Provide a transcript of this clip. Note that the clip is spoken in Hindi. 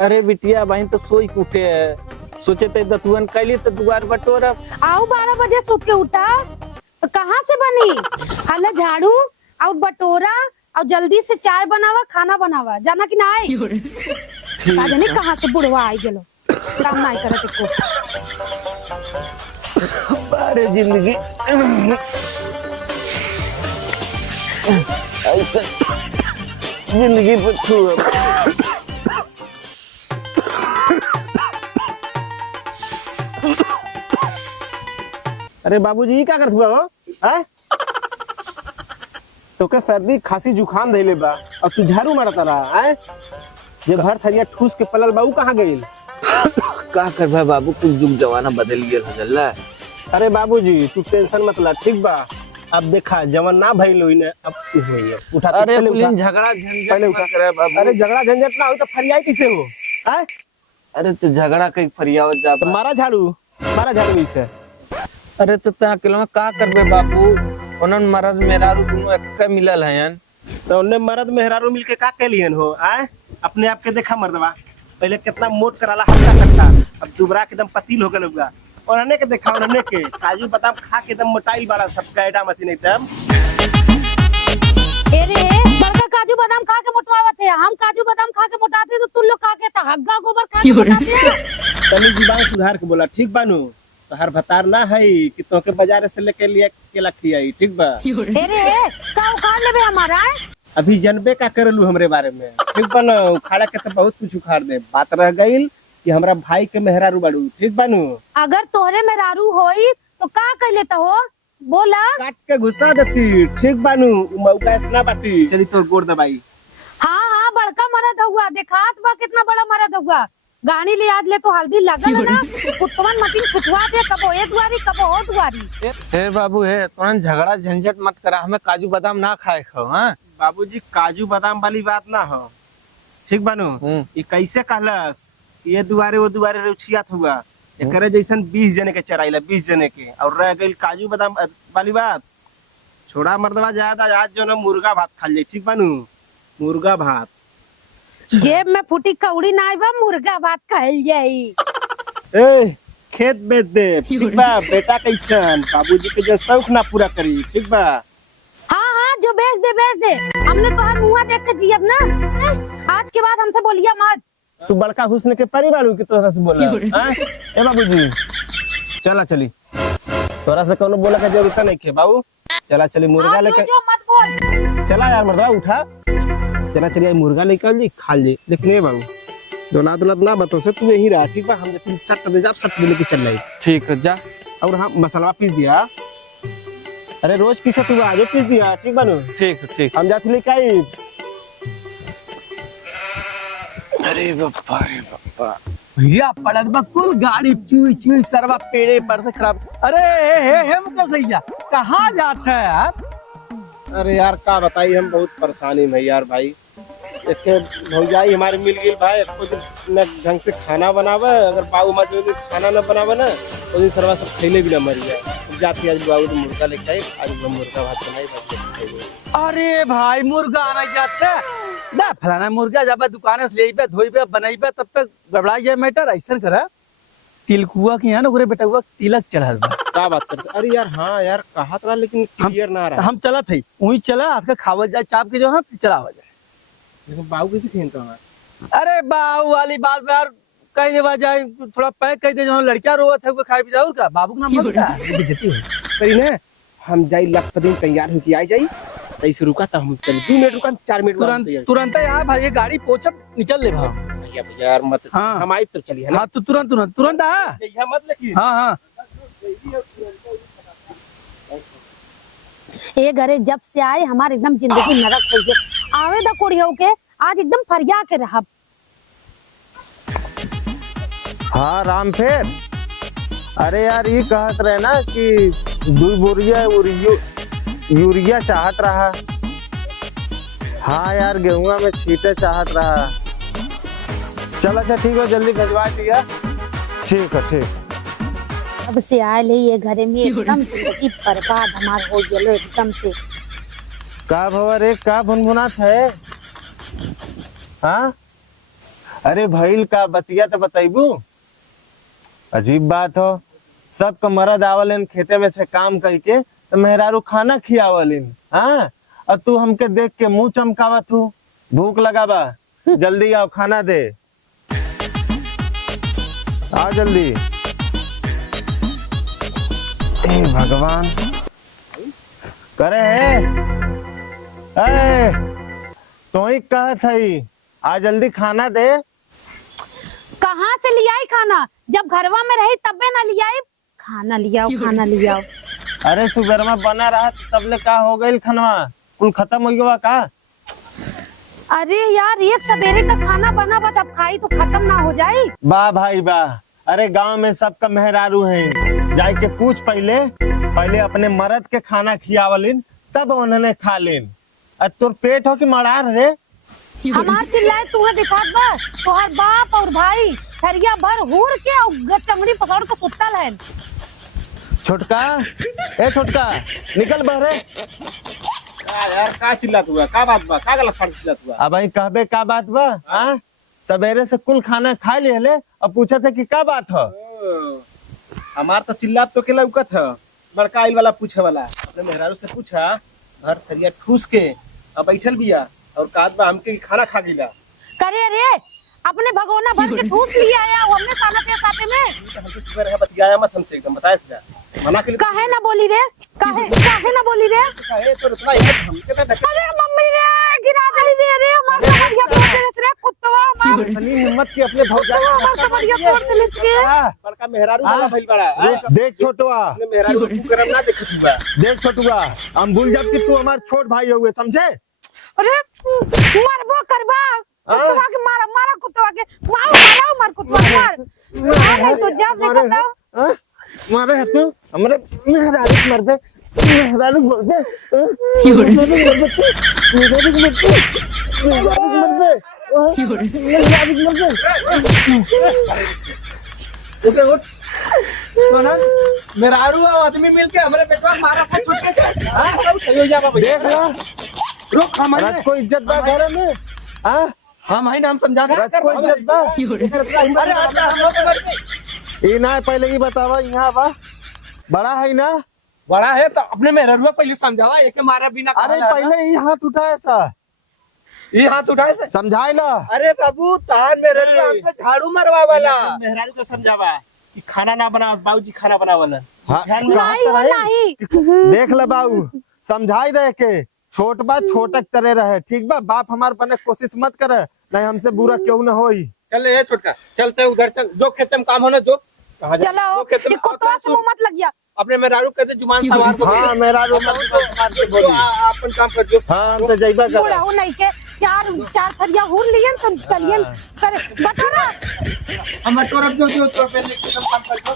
अरे बिटिया बहन तो सोई उठे है, सोचे थे दतुअन कैली तो दुआर बटोर आओ 12 बजे सोच के उठा तो कहाँ से बनी? हल्ला झाड़ू और बटोरा और जल्दी से चाय बनावा खाना बनावा जाना कि ना आई जाने कहाँ से बुढ़वा आई गेलो काम नहीं करे को अरे जिंदगी ऐसे जिंदगी बच्चू अरे बाबूजी क्या करत हो? हैं? तो के सर्दी खांसी जुकाम धइले बा और तू झाड़ू मारत रहा हैं? जे घर थरिया ठूस के पलल बा ऊ कहां गइल? का करबा बाबू, कुछ जुग जमाना बदल गेल हजल्ला। अरे बाबूजी तू टेंशन मत ला, ठीक बा। अब देखा जवन ना भइल होई ने अब तू होई उठा। अरे पुलिन झगड़ा झंझट मत करे बाबू। अरे झगड़ा झंझट ना हो तो फरियाई किसे हो? हैं? अरे तो झगड़ा कई फरियावत जा तो मारा झाड़ू इसे। अरे तो ता अकेला का करबे बाबू, ओनन मरद मेहरारू दोनों एक मिलल हयन। तो उन्ने मर्द मेहरारू मिलके का केलियन हो? हैं? अपने आप के देखा मर्दवा पहले कितना मोट कराला हट्टा कट्टा, अब दुबरा के एकदम पतील हो गल होगा। और अने के देखा उन्ने के काजू बादाम खा के एकदम मोटाइल वाला सब कैडा मती नहीं तब। अरे बड़का काजू बादाम खा के मोटवावत है, हम काजू बादाम खा के मोटाते तो तुम लोग खा के हग्गा गोबर खा के मोटाते हैं। तनी जुबान सुधार के बोला, ठीक बानू? तो हर भतार ना है कि तो के बाजार से लेके लिए केला खियाई, ठीक बा? अरे का उखाड़ लेबे हमारा? अभी जनबे का करलू हमरे बारे में, ठीक बा ना? उखाड़ा के तो बहुत कुछ उखाड़ दे। बात रह गईल कि हमरा भाई के मेहरारू बाड़ू, ठीक बानू? अगर तोहरे मेहरारू होई तो का कर लेता हो बोला? काट के घुसा देती, ठीक बानू? मौका इसना बाटी चली तो गोर दबाई। हाँ हाँ बड़का मरद हुआ, देखात बा कितना बड़ा मरद हुआ। गाड़ी ले आज ले तो हल्दी लगल है ना, कुत्तवन मतीन छुटवा दे, कबो ए दुआरी कबो ओ दुआरी। हे बाबू हे तुरंत झगड़ा झंझट मत करा, हमें काजू बादाम ना खाए खो। हां बाबूजी काजू बादाम वाली बात ना हो, ठीक बानू? ये कैसे कहलस ये दुआरे वो दुआरे रुचियात हुआ, एकरे जैसन 20 जने के चराइला 20 जने के, और रह गई काजू बादाम वाली बात। छोड़ा मर्दवा ज्यादा आज जो ना मुर्गा भात खा ले, ठीक बानू? मुर्गा भात जेब में फूटी कौड़ी ना आइबा, मुर्गा भात खाइल जाई। ए खेत बेच दे, ठीक बा? बेटा कैसन बाबूजी के जो शौक ना पूरा करी, ठीक बा? हाँ हाँ जो बेच दे हमने तो हर मुँह देख के जियब ना। आज के बाद हमसे बोलिया मत। तू बड़का हुस्न के परिवार की तोरा से बोला? ए बाबूजी चला चली, तोरा से कोनो बोला के जरूरत नहीं है बाबू। चला चली मुर्गा लेके, जो मत बोल। चला यार मर्दवा उठा, चला चलिए मुर्गा लेकर जी खा ले। लेकिन ये बाबू दोनात ना बतो से तू यही रहा, ठीक बा? हम जब सट दे जा सट लेके चल रही, ठीक है जा। और हाँ मसाला पीस दिया। अरे रोज पीसा तू आज पीस दिया, ठीक बानू? ठीक हम जाते लेके आई। अरे बापा भैया पड़त बा कुल गाड़ी चुई चुई सरवा पेड़े पर से खराब। अरे हे मुका सैया कहाँ जाता है यार? अरे यार का बताई, हम बहुत परेशानी में यार भाई। देखे भौजाई हमारे मिल गई भाई, खुद न ढंग से खाना बनावे, अगर बाबू माँ जो खाना न बनावे ना तो दिन सरवा सब खैले भी ना मर जाए। जाती आज बाबू तो मुर्गा लेके आई, आज मुर्गा भात बनाई। अरे भाई मुर्गा आना जाता ना फलाना मुर्गा जब दुकान से ले धोई बनाई तब तक गड़बड़ा जाए मैटर। ऐसा करा तिलकुआ के यहाँ ना ओकरे बेटा हुआ तिलक चढ़ल बा। क्या बात करते? अरे यार हाँ यार कहा था लेकिन क्लियर ना रहा। हम चला थे वही चला आपका खावल जाए चाप के जो है फिर चला जाए। देखो बाबू कैसे खेलता है? अरे बाबू वाली बात यार कह देवा जाए, थोड़ा पैक कर दे, जो लड़कियां रोवत है खाए पी जाओ का बाबू का नाम बता सही ना? हम जाई लख दिन तैयार होके आ जाई, ऐसे रुका था हम चल 2 मिनट रुका 4 मिनट तुरंत यार भाई गाड़ी पोछब निकल ले भाई। भैया भैया यार मत, हाँ। हम आई तो चलिए ना। हाँ तो तुरंत आ भैया मत लेकिन। हाँ ये घरे जब से आए हमारे एकदम जिंदगी नरक हो गई। आवे दा कोड़ियों के आज एकदम फरिया के रहा। हाँ राम फेर। अरे यार ये कहत रहे ना कि 2 बोरिया यूरिया चाहत रहा। हाँ यार गेहुआ में छीटे चाहत रहा। चल अच्छा ठीक है जल्दी भिजवा दिया। ठीक है ठीक। अब से आए ले ये घरे में एकदम जिंदगी बर्बाद हमार हो गेलो एकदम से। का भवर एक का भुनभुनात है? हाँ अरे भइल का बतिया तो बताइबू। अजीब बात हो, सबका मरद आवलिन खेते में से काम करके तो मेहरारू खाना खियावलिन। हाँ, और तू हमके देख के मुंह चमकावत हूँ। भूख लगा बा, जल्दी आओ खाना दे। आ जल्दी। हे भगवान, करे है तो ही कहत हई आ जल्दी खाना दे। कहाँ से लियाई खाना? जब घरवा में रही तबे ना लियाई। खाना लियाओ, खाना लियाओ। अरे सुगरमा बना रहा तब ले का हो गई खनवा, कुल खत्म हो गया का? अरे यार, ये सवेरे का खाना बना, बस अब खाई तो खत्म ना हो जाए। वाह भाई वाह, अरे गांव में सबका मेहरारू है, जाए के पूछ पहले अपने मर्द के खाना खियावलिन तब उन्होंने खा लेन। तोर पेट हो कि मरार रे? हमार चिल्लाए तुम्हें दिखात बा, तोहर बाप और भाई थरिया भर हुर के और टंगड़ी पकड़ के कुत्तल है। छोटका, ए छोटका, निकल बहरे। यार का चिल्लात हुआ, का बात बा, का गलत फर्क चिल्लात हुआ? अब कहबे का बात बा? हाँ, सवेरे से कुल खाना खा लिए और पूछा थे कि का बात हो। हमार तो चिल्लात तो के लौकत है, बड़का आइल वाला पूछे वाला। अपने मेहरारू से पूछा, घर थरिया ठूस के अब बैठल बिया और काद बा हमके खाना खा गिला। करे रे, अपने भगोना भर के ठूस लिया आया वो हमने खाना पे साथे में। हमसे चुप रहे, बतियाया मत हमसे, एकदम बताया था मना के लिए। काहे ना बोली रे? काहे ना बोली रे? काहे तो इतना हिम्मत हमके ना ढके। अरे मम्मी रे, गिरा दली रे हमार कमरिया तोड़ देलस रे कुत्तवा हमार। इतनी हिम्मत की अपने भौजाई हमार कमरिया तोड़ देलस रे। बड़का मेहरारू वाला भइल बड़ा। देख छोटुआ, अपने मेहरारू को करम ना देखत हुआ। देख छोटुआ, हम भूल जाब कि तू हमार छोट भाई हुए, समझे? अरे मरबो करबा, कुत्तवा के मारा मारा, कुत्तवा के मारो मार कुत्तवा मार। मार तो जब देखता मारे है तू हमरे मेहरारू मर दे, मेहरारू मर दे, उठे उठ। सोना, मेहरारू और आदमी मिलके हमारे पेटवा मारा था छुट्टे से। हाँ, चलो जा बाबा। देख ला, रुक, हम रथ को इज्जत बा घर में। हाँ, हम ही नाम समझा रहे। रथ को इज्जत बा। अरे आता हम लोग के मर गए। ये ना पहले ही बतावा, यहाँ बा बड़ा है ना? बड़ा है तो अपने मेहरारू पहले समझावा, एक मारा बिना। अरे पहले ही हाथ उठाए सा, ये हाथ उठाए से समझाए ला। अरे बाबू, तान मेहरारू हमसे झाड़ू मरवा वाला। मेहरारू को समझावा कि खाना ना बना, बाबूजी खाना बनावला। हाँ, नहीं हो नहीं। देख ले बाबू, समझाई दे के छोट बा छोटक तरह रहे, ठीक बा? बाप हमार बने कोशिश मत करे, नहीं हमसे बुरा क्यों न होई। चल ये छोटका, चलते उधर चल, जो खेत में काम होना जो। चलो, ये कुत्तवा से मुंह मत लग गया। अपने मेहरारू कहते जुबान सवार को। हाँ, मेरा रूम मार के जो बोली। अपन काम कर जो। हाँ, हम तो जइबा कर। बूढ़ा हूँ नहीं के, चार थरिया हुर लियन तो चलियन करे, बता ना। हम तो रख जो तो पहले एकदम काम कर दो।